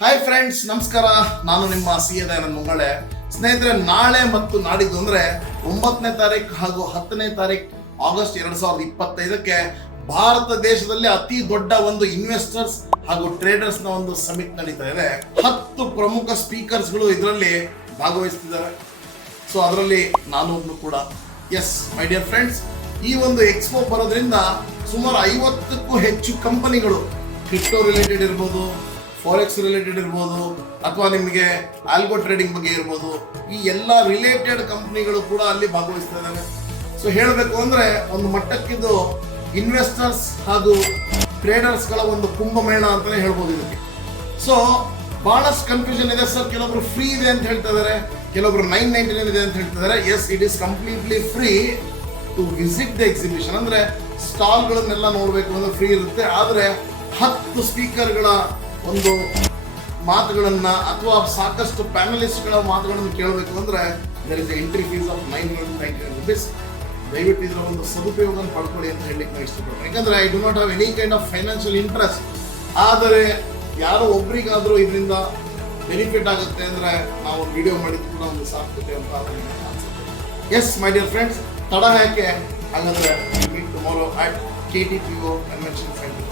Hi friends, ನಮಸ್ಕಾರ. ನಾನು ನಿಮ್ಮ ಸಿ ದಯಾನಂದ್ ಮುಂಗಳೆ. ಸ್ನೇಹಿತರೆ, ನಾಳೆ ಮತ್ತು ನಾಡಿದ್ದು ಅಂದ್ರೆ 9ನೇ ತಾರೀಕು ಹಾಗೂ 10ನೇ ತಾರೀಕು ಆಗಸ್ಟ್ 2025ಕ್ಕೆ ಭಾರತ ದೇಶದಲ್ಲಿ ಅತಿ ದೊಡ್ಡ ಒಂದು ಇನ್ವೆಸ್ಟರ್ಸ್ ಹಾಗೂ ಟ್ರೇಡರ್ಸ್ ನ ಒಂದು ಸಮಿಟ್ ನಡೀತಾ ಇದೆ. 10 ಪ್ರಮುಖ ಸ್ಪೀಕರ್ಸ್ ಗಳು ಇದರಲ್ಲಿ ಭಾಗವಹಿಸ್ತಿದ್ದಾರೆ. ಸೊ ಅದರಲ್ಲಿ ನಾನು ಒಬ್ನು ಕೂಡ. ಎಸ್ ಮೈ ಡಿಯರ್ ಫ್ರೆಂಡ್ಸ್, ಈ ಒಂದು ಎಕ್ಸ್ಪೋ ಬರೋದ್ರಿಂದ ಸುಮಾರು 50ಕ್ಕೂ ಹೆಚ್ಚು ಕಂಪನಿಗಳು, ಕ್ರಿಪ್ಟೋ ರಿಲೇಟೆಡ್ ಇರ್ಬೋದು, ಫಾರೆಕ್ಸ್ ರಿಲೇಟೆಡ್ ಇರ್ಬೋದು, ಅಥವಾ ನಿಮಗೆ ಆಲ್ಗೋ ಟ್ರೇಡಿಂಗ್ ಬಗ್ಗೆ ಇರ್ಬೋದು, ಈ ಎಲ್ಲ ರಿಲೇಟೆಡ್ ಕಂಪನಿಗಳು ಕೂಡ ಅಲ್ಲಿ ಭಾಗವಹಿಸ್ತಾ ಇದ್ದಾವೆ. ಸೊ ಹೇಳಬೇಕು ಅಂದ್ರೆ ಒಂದು ಮಟ್ಟಕ್ಕಿದು ಇನ್ವೆಸ್ಟರ್ಸ್ ಹಾಗೂ ಟ್ರೇಡರ್ಸ್ಗಳ ಒಂದು ಕುಂಭಮೇಳ ಅಂತಾನೆ ಹೇಳ್ಬೋದು ಇದಕ್ಕೆ. ಸೊ ಬಹಳಷ್ಟು ಕನ್ಫ್ಯೂಷನ್ ಇದೆ ಸರ್. ಕೆಲವೊಬ್ರು ಫ್ರೀ ಇದೆ ಅಂತ ಹೇಳ್ತಾ ಇದ್ದಾರೆ, ಕೆಲವೊಬ್ರು 999 ಇದೆ ಅಂತ ಹೇಳ್ತಾ ಇದ್ದಾರೆ. Yes, it is completely free to visit the exhibition. ಅಂದ್ರೆ ಸ್ಟಾಲ್ಗಳನ್ನೆಲ್ಲ ನೋಡಬೇಕು ಅಂದ್ರೆ ಫ್ರೀ ಇರುತ್ತೆ. ಆದರೆ 10 ಸ್ಪೀಕರ್ಗಳ ಒಂದು ಮಾತುಗಳನ್ನ ಅಥವಾ ಸಾಕಷ್ಟು ಪ್ಯಾನಲಿಸ್ಟ್ಗಳ ಮಾತುಗಳನ್ನು ಕೇಳಬೇಕು ಅಂದ್ರೆ there is entry fees of 999 rupees. ದಯವಿಟ್ಟು ಇದರ ಒಂದು ಸದುಪಯೋಗ ಪಡ್ಕೊಳ್ಳಿ ಅಂತ ಹೇಳಲಿಕ್ಕೆ ನಾವು ಇಷ್ಟಪಡ್ತೀನಿ. ಯಾಕಂದ್ರೆ I do not have any kind of financial interest. ಆದರೆ ಯಾರೋ ಒಬ್ರಿಗಾದ್ರೂ ಇದರಿಂದ ಬೆನಿಫಿಟ್ ಆಗುತ್ತೆ ಅಂದ್ರೆ ನಾವು ವಿಡಿಯೋ ಮಾಡಿದ್ದು ಕೂಡ ಒಂದು ಸಾರ್ಥಕತೆ ಅಂತ ಅನ್ಸುತ್ತೆ. ಎಸ್ ಮೈ ಡಿಯರ್ ಫ್ರೆಂಡ್ಸ್, ತಡ ಯಾಕೆ? ಹಾಗಾದ್ರೆ meet tomorrow at KTPO convention centre.